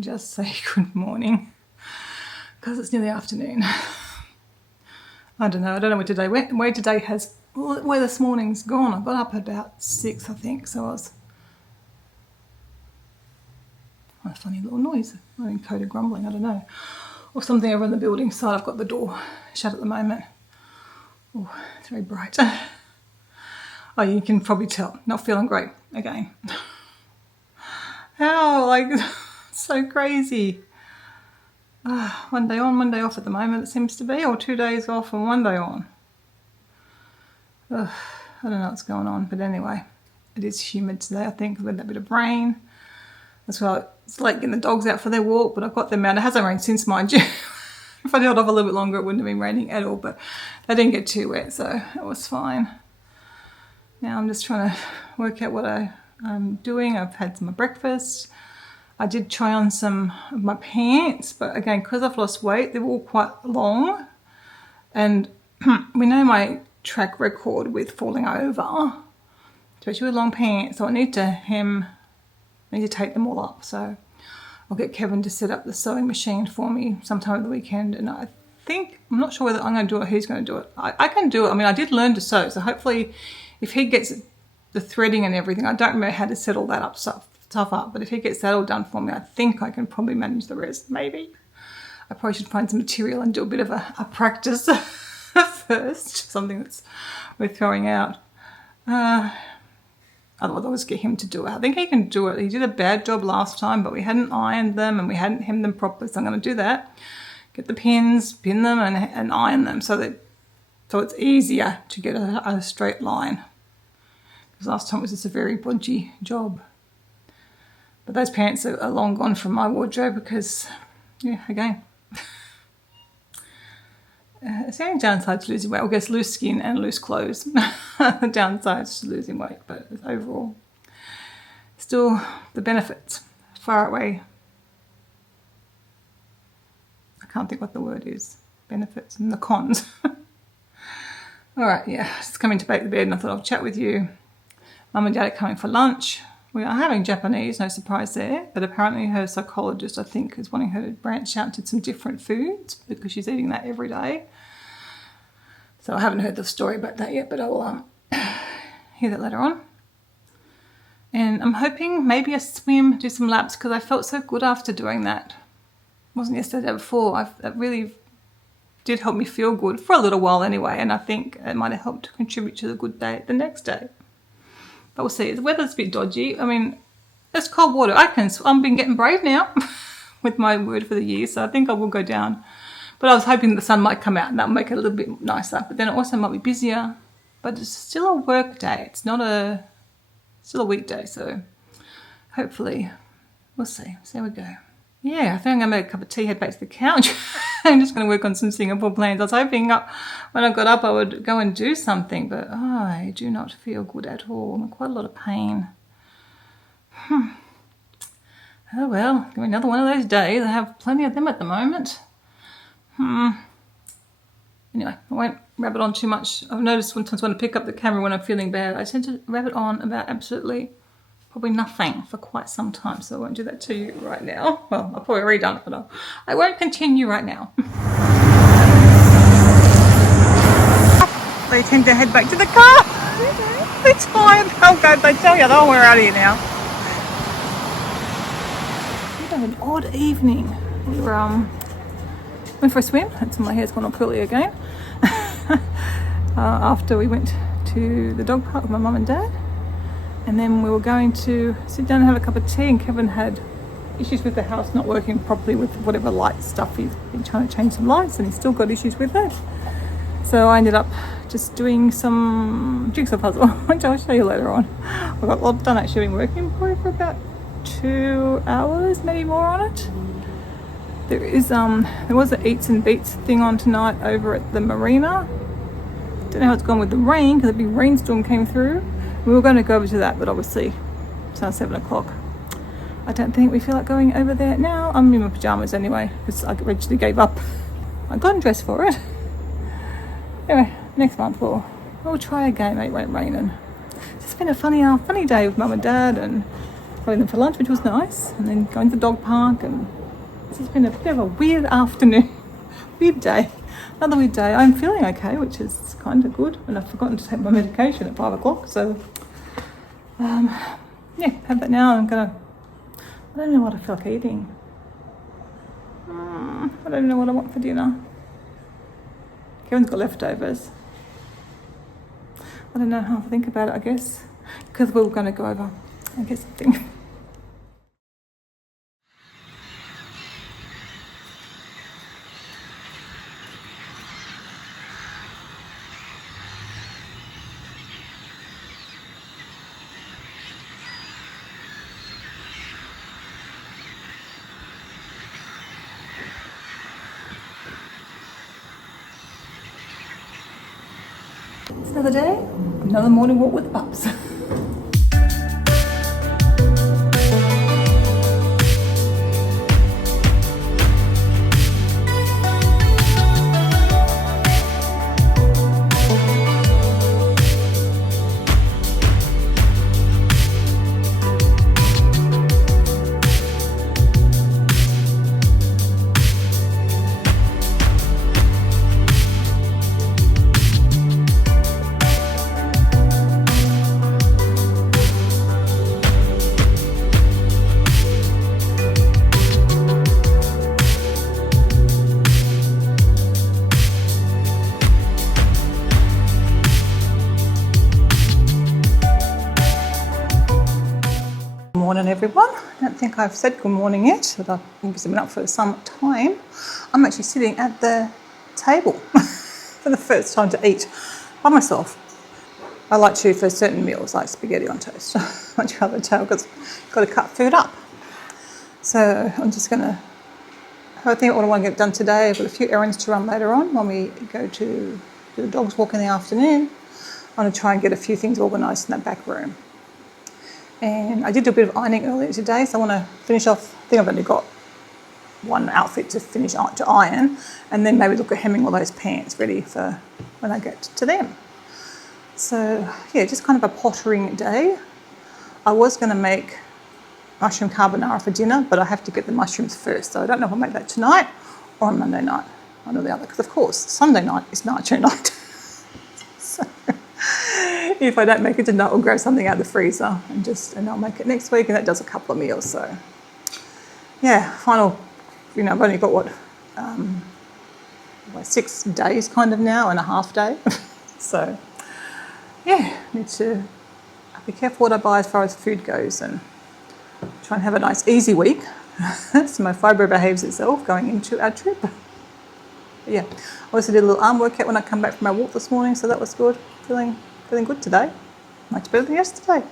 can just say good morning because it's nearly afternoon. I don't know where today went, where this morning's gone. I got up at about 6, I think, so I was... a funny little noise, I mean, coded grumbling, I don't know, or something over in the building side. I've got the door shut at the moment. Oh, it's very bright. Oh, you can probably tell, not feeling great again. How, like, so crazy. One day on, one day off at the moment it seems to be, or 2 days off and 1 day on. I don't know what's going on, but anyway, it is humid today, I think, with that bit of rain. As well, it's late getting the dogs out for their walk, but I've got them out. It hasn't rained since, mind you. If I'd held off a little bit longer, it wouldn't have been raining at all, but they didn't get too wet, so it was fine. Now I'm just trying to work out what I'm doing. I've had some breakfast. I did try on some of my pants, but again, because I've lost weight, they're all quite long. And we know my track record with falling over, especially with long pants, so I need to take them all up. So I'll get Kevin to set up the sewing machine for me sometime over the weekend. And I'm not sure whether I'm going to do it or he's going to do it. I can do it. I mean, I did learn to sew. So hopefully if he gets the threading and everything, I don't know how to set all that up stuff up. But if he gets that all done for me, I think I can probably manage the rest, maybe. I probably should find some material and do a bit of a practice first. Something that's worth throwing out. Otherwise, I'll just get him to do it. I think he can do it. He did a bad job last time, but we hadn't ironed them and we hadn't hemmed them properly. So I'm going to do that. Get the pins, pin them and iron them so it's easier to get a straight line. Because last time it was just a very bodgy job. But those pants are long gone from my wardrobe because, yeah, again. It's the only downside to losing weight. I guess loose skin and loose clothes. The downside to losing weight, but overall, still the benefits far outweigh. I can't think what the word is. Benefits and the cons. All right, yeah, just coming to bake the bed, and I thought I'll chat with you. Mum and Dad are coming for lunch. We are having Japanese, no surprise there, but apparently her psychologist, I think, is wanting her to branch out to some different foods because she's eating that every day. So I haven't heard the story about that yet, but I'll hear that later on. And I'm hoping maybe a swim, do some laps, because I felt so good after doing that. It wasn't yesterday, the day before. That really did help me feel good for a little while anyway, and I think it might have helped to contribute to the good day the next day. But we'll see. The weather's a bit dodgy. I mean, it's cold water. I've been getting brave now with my word for the year, so I think I will go down. But I was hoping the sun might come out and that'll make it a little bit nicer. But then it also might be busier. But it's still a work day. It's not still a weekday, so hopefully we'll see. See how we go. Yeah, I think I'm going to make a cup of tea, head back to the couch. I'm just going to work on some Singapore plans. I was hoping when I got up I would go and do something, but I do not feel good at all. I'm in quite a lot of pain. Oh well, give me another one of those days. I have plenty of them at the moment. Anyway, I won't rabbit on too much. I've noticed sometimes when I pick up the camera when I'm feeling bad, I tend to rabbit on about absolutely probably nothing for quite some time, so I won't do that to you right now. Well, I've probably already done it, but I won't continue right now. They tend to head back to the car. They're tired. Oh God, they tell you, oh, we're out of here now. We had an odd evening. We went for a swim. That's my hair's gone all curly again. After we went to the dog park with my mum and dad. And then we were going to sit down and have a cup of tea, and Kevin had issues with the house not working properly with whatever light stuff. He's been trying to change some lights and he's still got issues with that. So I ended up just doing some jigsaw puzzle, which I'll show you later on. I got a lot done actually. Been working probably for about 2 hours, maybe more on it. There was an Eats and Beats thing on tonight over at the marina. Don't know how it's gone with the rain because a big rainstorm came through. We were going to go over to that, but obviously it's now 7 o'clock. I don't think we feel like going over there now. I'm in my pajamas anyway because I eventually gave up. I got dressed for it. Anyway, next month we'll try again. It won't rain. And it's just been a funny day with mum and dad, and having them for lunch, which was nice, and then going to the dog park. And this has been a bit of a weird afternoon, weird day, another weird day. I'm feeling okay, which is kind of good, and I've forgotten to take my medication at 5 o'clock, so yeah, have that now. I don't know what I feel like eating. I don't know what I want for dinner. Kevin's got leftovers. I don't know how to think about it, I guess, because we're going to go over and get something. It's another day, another morning walk with the pups. Morning everyone. I don't think I've said good morning yet, but I've obviously been up for some time. I'm actually sitting at the table for the first time to eat by myself. I like to for certain meals like spaghetti on toast. Much rather tell because I've got to cut food up. So I'm just going to I think what I want to get done today. I've got a few errands to run later on when we go to do the dogs walk in the afternoon. I want to try and get a few things organised in that back room. And I did do a bit of ironing earlier today, so I want to finish off. I think I've only got one outfit to finish to iron, and then maybe look at hemming all those pants ready for when I get to them. So yeah, just kind of a pottering day. I was going to make mushroom carbonara for dinner, but I have to get the mushrooms first, so I don't know if I'll make that tonight or on Monday night, one or the other, because of course Sunday night is nacho night. So if I don't make it tonight, I'll grab something out of the freezer and I'll make it next week, and that does a couple of meals. So yeah, final, I've only got 6 days kind of now and a half day. So yeah, need to be careful what I buy as far as food goes and try and have a nice easy week so my fibro behaves itself going into our trip. But yeah, I also did a little arm workout when I come back from my walk this morning, so that was good. Feeling good today, much better than yesterday.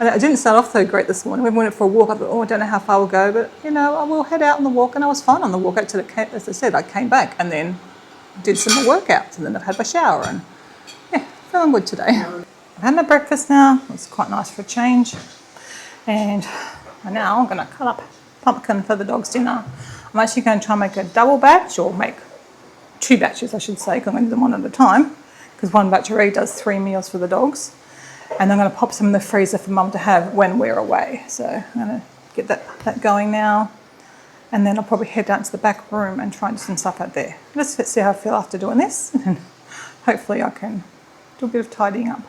And I didn't start off so great this morning. We went for a walk. I thought, I don't know how far we'll go, but I will head out on the walk, and I was fine on the walk until as I said, I came back and then did some more workouts, and then I've had my shower, and yeah, feeling good today. I've had my breakfast now. It's quite nice for a change, and now I'm going to cut up pumpkin for the dog's dinner. I'm actually going to try and make a double batch, or make 2 batches, I should say, because I'm going to do them one at a time, because one batch already does 3 meals for the dogs. And I'm going to pop some in the freezer for Mum to have when we're away. So I'm going to get that going now. And then I'll probably head down to the back room and try and do some stuff out there. Let's see how I feel after doing this. And hopefully I can do a bit of tidying up.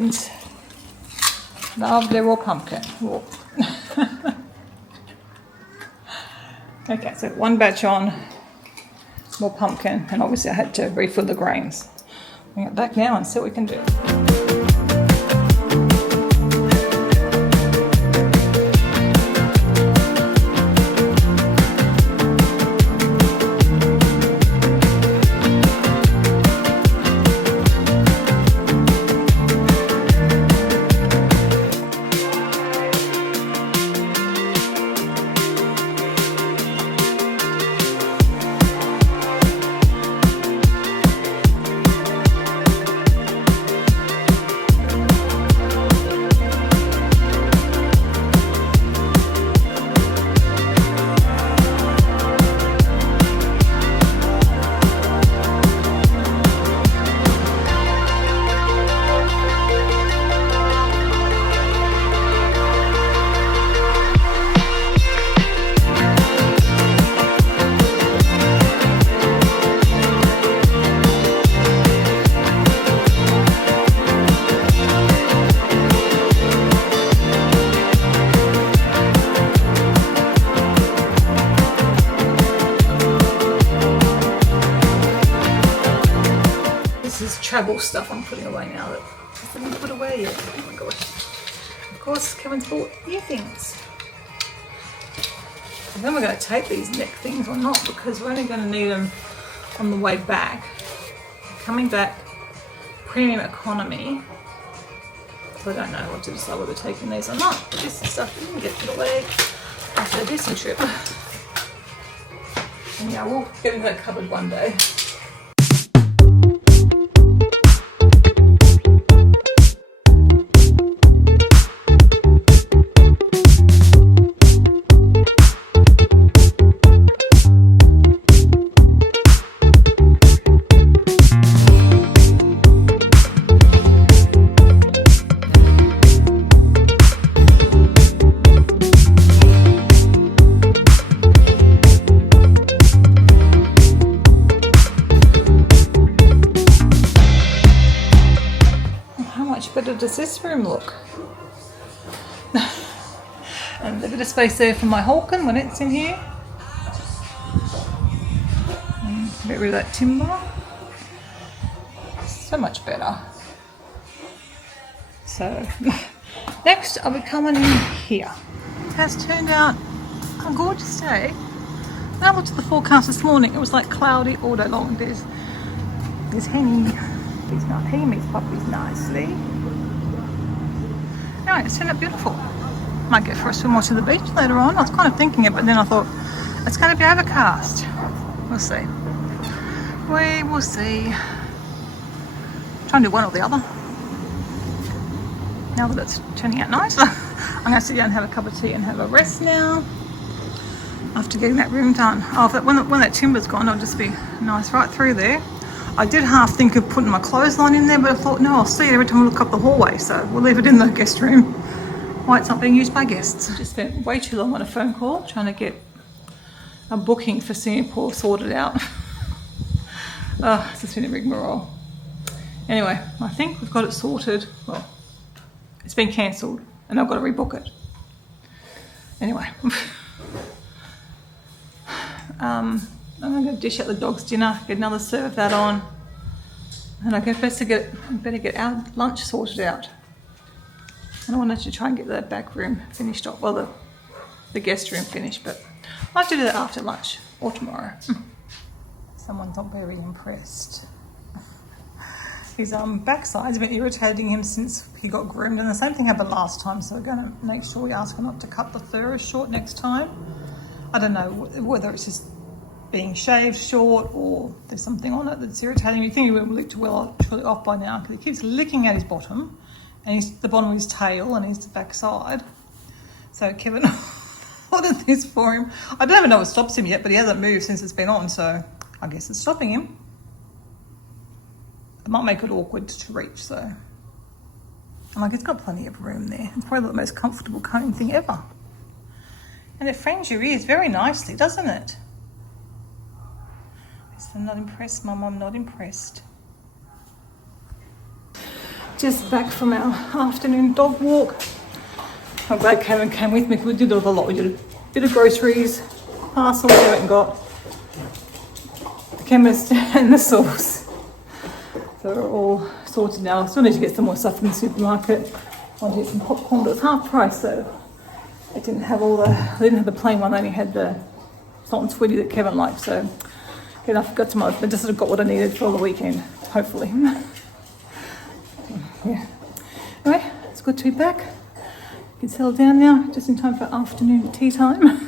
pumpkins. Lovely raw pumpkin. Raw. Okay, so one batch on, more pumpkin, and obviously I had to refill the grains. Bring it back now and see what we can do. Travel stuff I'm putting away now that I haven't put away yet. Oh my gosh. Of course, Kevin's bought new things. And then we're going to take these neck things or not, because we're only going to need them on the way back. Coming back, premium economy. So I don't know what to decide whether taking these or not. But this is stuff we can get put away after a Disney trip. And yeah, we'll get into that cupboard one day. Better does this room look? And a bit of space there for my Hulkin when it's in here. And get rid of that timber. So much better. So next I'll be coming in here. It has turned out a gorgeous day. When I looked at the forecast this morning, it was like cloudy all day long. There's Henny. He's not, he meets puppies nicely. Anyway, it's turned out beautiful. Might get for a swim or to the beach later on. I was kind of thinking it, but then I thought it's going to be overcast. We'll see. We will see. Try and do one or the other. Now that it's turning out nice, I'm going to sit down and have a cup of tea and have a rest now. After getting that room done. Oh, when that timber's gone, it'll just be nice right through there. I did half think of putting my clothesline in there, but I thought, no, I'll see it every time I look up the hallway, so we'll leave it in the guest room. Why it's not being used by guests. I just spent way too long on a phone call trying to get a booking for Singapore sorted out. Oh, it's just been a rigmarole. Anyway, I think we've got it sorted. Well, it's been cancelled and I've got to rebook it. Anyway. I'm going to dish out the dog's dinner, get another serve of that on, and I better get our lunch sorted out. And I wanted to try and get the back room finished off, well, the guest room finished, but I'll have to do that after lunch or tomorrow. Someone's not very impressed. His backside's been irritating him since he got groomed, and the same thing happened last time, so we're going to make sure we ask her not to cut the fur as short next time. I don't know whether it's just being shaved short or there's something on it that's irritating me. You think he would have licked well truly off by now, because he keeps licking at his bottom and the bottom of his tail and his backside. So Kevin ordered this for him. I don't even know what stops him yet, but he hasn't moved since it's been on, so I guess it's stopping him. It might make it awkward to reach, so. I'm like, it's got plenty of room there. It's probably the most comfortable combing thing ever. And it frames your ears very nicely, doesn't it? I'm not impressed, Mum, I'm not impressed. Just back from our afternoon dog walk. I'm glad Kevin came with me because we did a lot. We did a bit of groceries, parcel we went and got, the chemist and the sauce. So we're all sorted now. I still need to get some more stuff from the supermarket. I want to get some popcorn, but it's half price, so I didn't have the plain one. I only had the salt and sweetie that Kevin liked. So again, I forgot some. I just sort of got what I needed for the weekend, hopefully. Yeah. Anyway, it's good to be back. You can settle down now, just in time for afternoon tea time.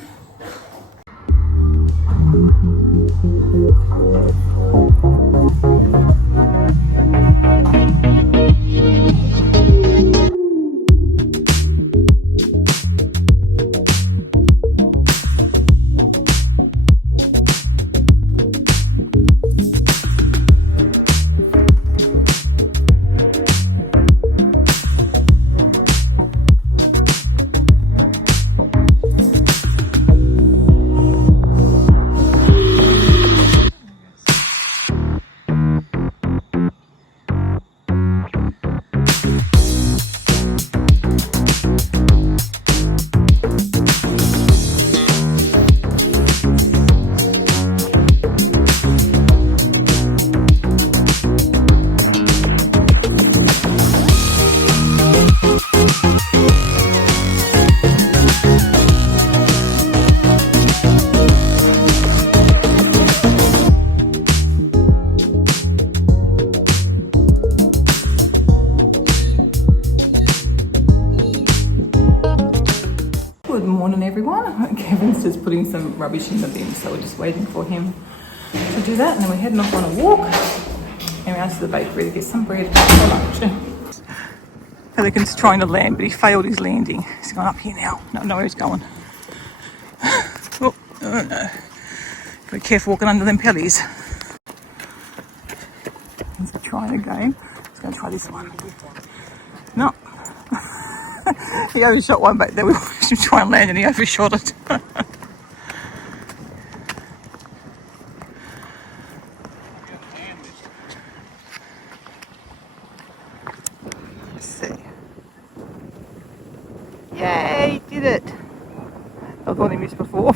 Good morning, everyone. Kevin's just putting some rubbish in the bin, so we're just waiting for him to do that, and then we're heading off on a walk and we're out to the bakery to get some bread for lunch. Pelican's trying to land, but he failed his landing. He's going up here now. Not know where he's going. Oh, no. Gotta be careful walking under them pellies. He's trying again. He's going to try this one. No. He overshot one back there. We watched him try and land and he overshot it. Let's see. Yay, did it. That was one he missed before.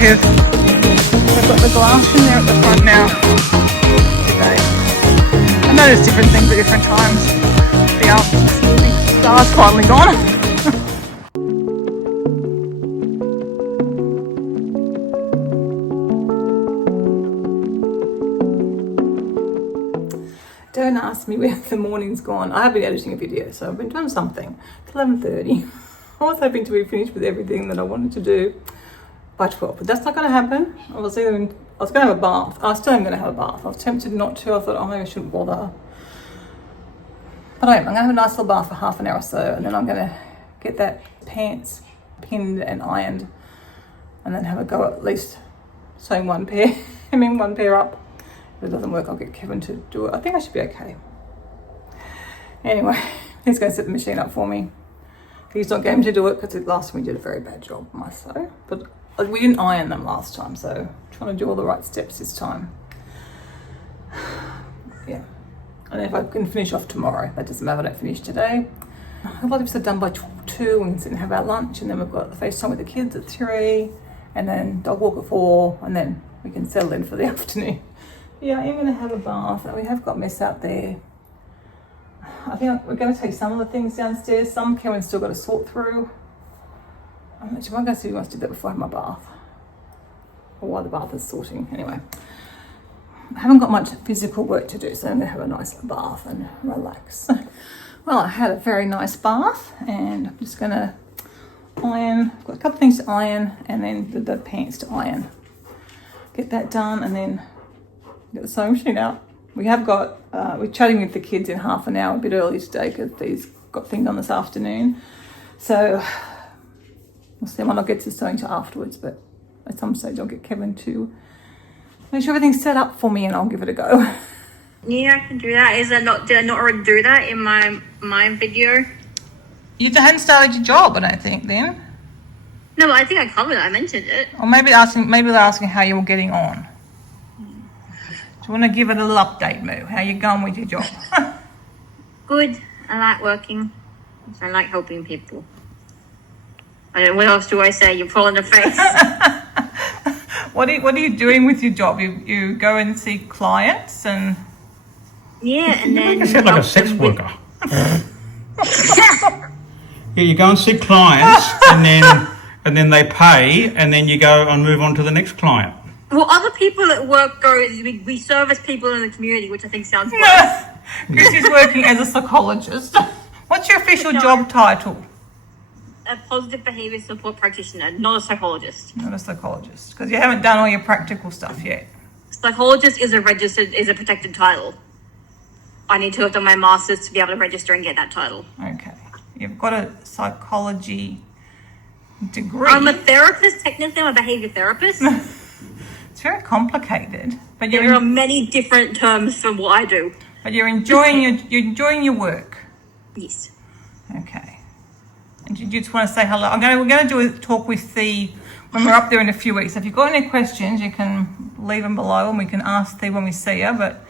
They've got the glass in there at the front now today. I noticed different things at different times. The glass finally gone. Don't ask me where the morning's gone. I have been editing a video, so I've been doing something till 11:30. I was hoping to be finished with everything that I wanted to do by 12, but that's not going to happen. I was going to have a bath. I still am going to have a bath. I was tempted not to. I thought, oh, maybe I shouldn't bother. But I'm going to have a nice little bath for half an hour or so, and then I'm going to get that pants pinned and ironed, and then have a go at least sewing one pair. one pair up. If it doesn't work, I'll get Kevin to do it. I think I should be okay. Anyway, he's going to set the machine up for me. He's not going to do it because last time we did a very bad job myself. But we didn't iron them last time, so I'm trying to do all the right steps this time. Yeah. And if I can finish off tomorrow, that doesn't matter if I don't finish today. I'd like to be done by 2, 2, we can sit and have our lunch, and then we've got the FaceTime with the kids at 3, and then dog walk at 4, and then we can settle in for the afternoon. Yeah, I am going to have a bath, and we have got mess out there. I think we're going to take some of the things downstairs. Some Kevin's still got to sort through. I'm actually going to see who wants to do that before I have my bath. Or while the bath is sorting. Anyway, I haven't got much physical work to do, so I'm going to have a nice bath and relax. Well, I had a very nice bath, and I'm just going to iron. I've got a couple of things to iron, and then the pants to iron. Get that done, and then get the sewing machine out. We have got, we're chatting with the kids in half an hour, a bit early today, because they've got things on this afternoon. So we'll see. I might not get to sewing till afterwards, but at some stage I'll get Kevin to make sure everything's set up for me, and I'll give it a go. Yeah, I can do that. Did I not already do that in my video? You hadn't started your job, I don't think, then. No, but I think I covered it. I mentioned it. Or maybe they're asking how you were getting on. Do you want to give it a little update, Moo? How you going with your job? Good. I like working. I like helping people. I don't know, what else do I say? You're full in the face. What are you doing with your job? You go and see clients and... Yeah, and then... You sound like a sex worker. Yeah, you go and see clients, and then they pay, and then you go and move on to the next client. Well, other people at work we service people in the community, which I think sounds worse. Chrissy's working as a psychologist. What's your official job title? A positive behaviour support practitioner, not a psychologist. Not a psychologist, because you haven't done all your practical stuff yet. Psychologist is a protected title. I need to have done my master's to be able to register and get that title. Okay. You've got a psychology degree. I'm a therapist, technically. I'm a behaviour therapist. It's very complicated. But there are many different terms for what I do. But you're enjoying your work. Yes. Okay. And you just want to say hello. We're going to do a talk with when we're up there in a few weeks. So if you've got any questions, you can leave them below, and we can ask Thee when we see her. But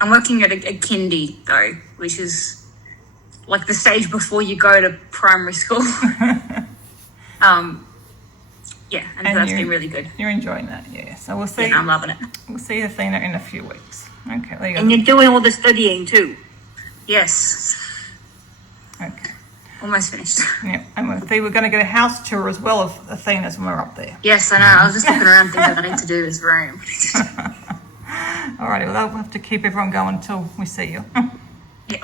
I'm working at a kindy though, which is like the stage before you go to primary school. Yeah, and that's been really good. You're enjoying that, yeah. So we'll see. Yeah, I'm loving it. We'll see Athena in a few weeks. Okay, there you go. And you're doing all the studying too. Yes. Okay. Almost finished. Yeah, and we're going to get a house tour as well of Athena's when we're up there. Yes, I know. I was just looking around thinking I need to do this room. Alrighty, well, I'll have to keep everyone going until we see you. Yeah.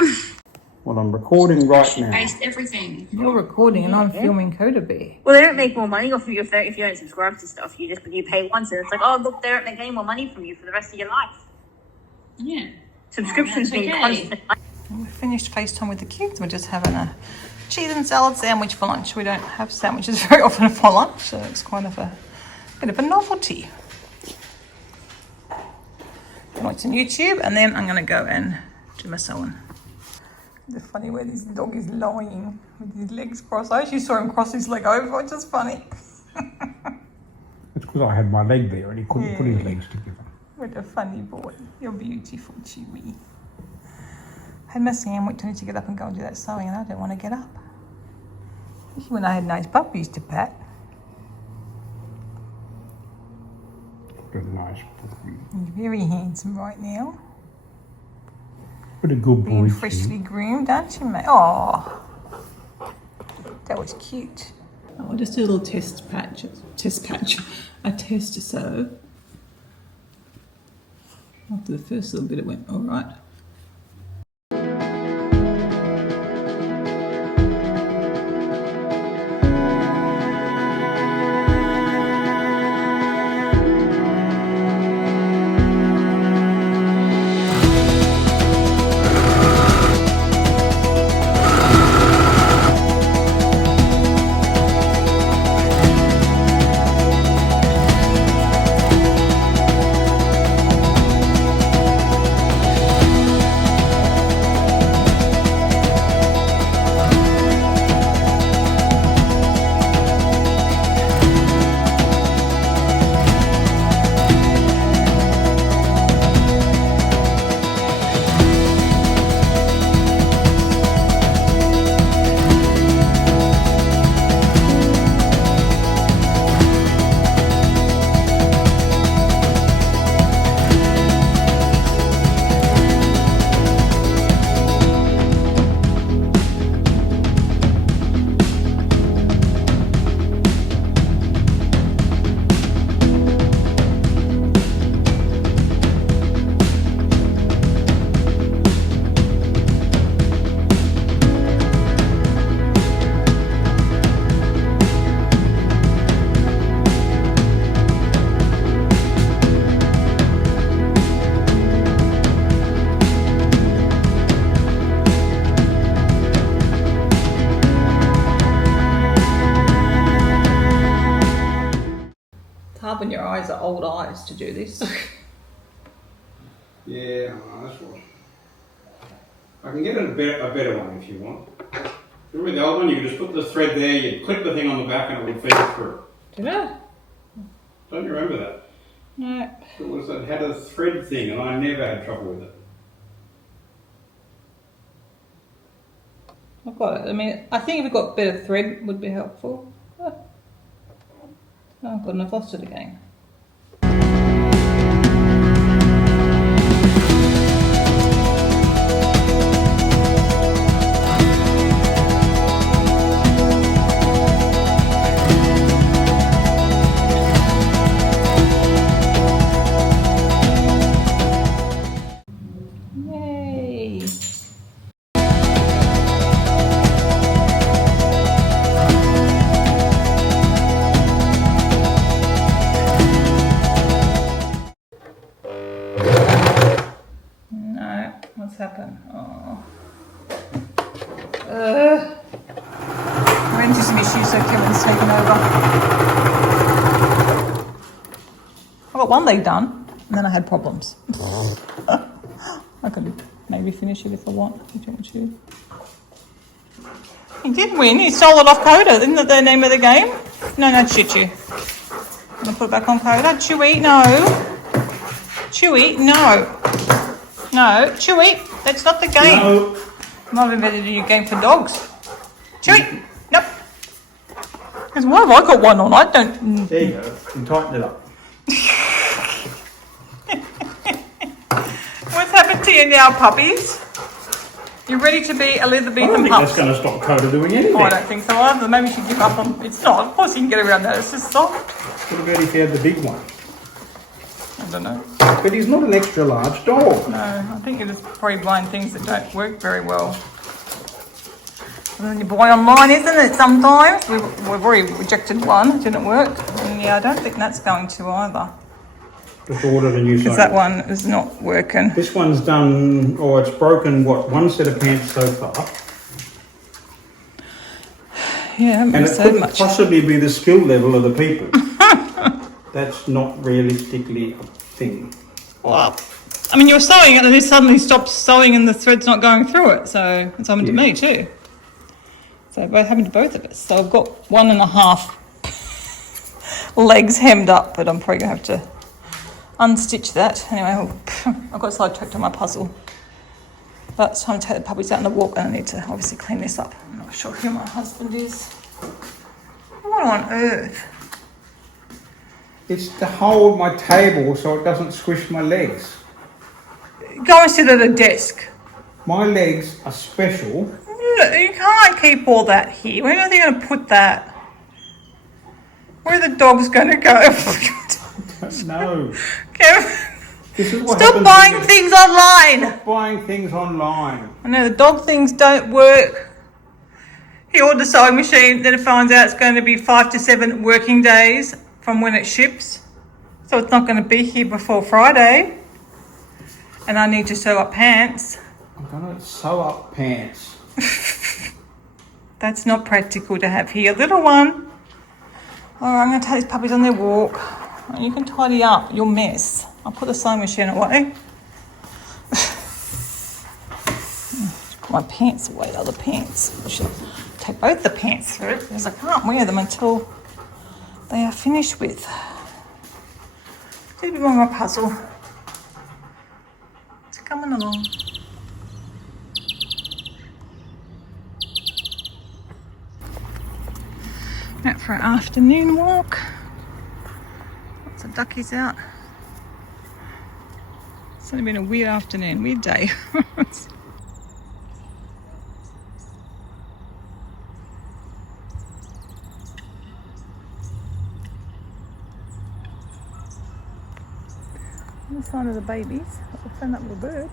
Well, I'm recording right now. Based everything. You're recording and I'm filming Coda Bear. Well, they don't make more money off of you if you don't subscribe to stuff. You pay once, and it's like, oh look, they don't make any more money from you for the rest of your life. Yeah. Subscriptions being constant. We finished FaceTime with the kids. We're just having a cheese and salad sandwich for lunch. We don't have sandwiches very often for lunch, so it's kind of a bit of a novelty. I'll watch some YouTube, and then I'm going to go and do my sewing. It's funny where this dog is lying with his legs crossed. I actually saw him cross his leg over, which is funny. It's because I had my leg there and he couldn't put his legs together. What a funny boy. You're beautiful, Chewy. I had my sandwich. I need to get up and go and do that sewing, and I don't want to get up. Especially when I had nice puppies to pet. Got a nice puppy. You're very handsome right now. What a good boy. Being freshly groomed, aren't you, mate? Oh, that was cute. I'll just do a little test sew. After the first little bit, it went all right. open your eyes are old eyes to do this. Yeah, that's what. I can get a better one if you want. Remember the old one? You could just put the thread there, you'd clip the thing on the back and it would feed it through. Do you know? Don't you remember that? No. It had a thread thing and I never had trouble with it. I've got it. I mean, I think if we've got better thread, it would be helpful. Oh, I've got enough lost it again. Yay! No, what's happened? Oh. We're into some issues, so Kevin's taken over. I got one leg done, and then I had problems. I could maybe finish it if I want. I don't want you. He did win. He stole it off Coda. Isn't that the name of the game? No, shit you. I'm gonna put it back on Coda. Chewy, no. Chewy, no. No, Chewy, that's not the game. No. I've invented a new game for dogs. Chewy, nope. Because why have I got one on? I don't. There you go. You can tighten it up. What's happened to you now, puppies? You're ready to be Elizabethan That's pups. going to stop Coda doing anything. Oh, I don't think so either. Maybe she give up on. It's not. Of course you can get around that. It's just soft. What about if he had the big one? I don't know. But he's not an extra large dog. No, I think you're just probably buying things that don't work very well. And then you buy online, isn't it, sometimes? We've already rejected one. It didn't work. And yeah, I don't think that's going to either. Just ordered a new Because that one is not working. This one's done, or it's broken, what, one set of pants so far? Yeah, I haven't And been it so couldn't much. possibly be the skill level of the people. That's not realistically a thing. Well, I mean, you're sewing it and then suddenly stops sewing and the thread's not going through it. So it's happened to me too. So it happened to both of us. So I've got 1.5 legs hemmed up, but I'm probably going to have to unstitch that. Anyway, I've got sidetracked on my puzzle. But it's time to take the puppies out on the walk and I need to obviously clean this up. I'm not sure who my husband is. What on earth? It's to hold my table so it doesn't squish my legs. Go and sit at a desk. My legs are special. Look, you can't keep all that here. Where are they going to put that? Where are the dogs going to go? No. Kevin, This is what stop happens buying when you things online. stop buying things online. I know the dog things don't work. He ordered a sewing machine, then it finds out it's going to be 5 to 7 working days from when it ships. So it's not going to be here before Friday. And I need to sew up pants. I'm going to sew up pants. That's not practical to have here. Little one. All right, I'm going to take these puppies on their walk. You can tidy up your mess. I'll put the sewing machine away. Put my pants away, other pants. I should take both the pants through it because I can't wear them until they are finished with. Did a bit more of a puzzle. It's coming along. Out for an afternoon walk. Lots of duckies out. It's only been a weird afternoon, weird day. On the side of the babies, I'll find that little bird.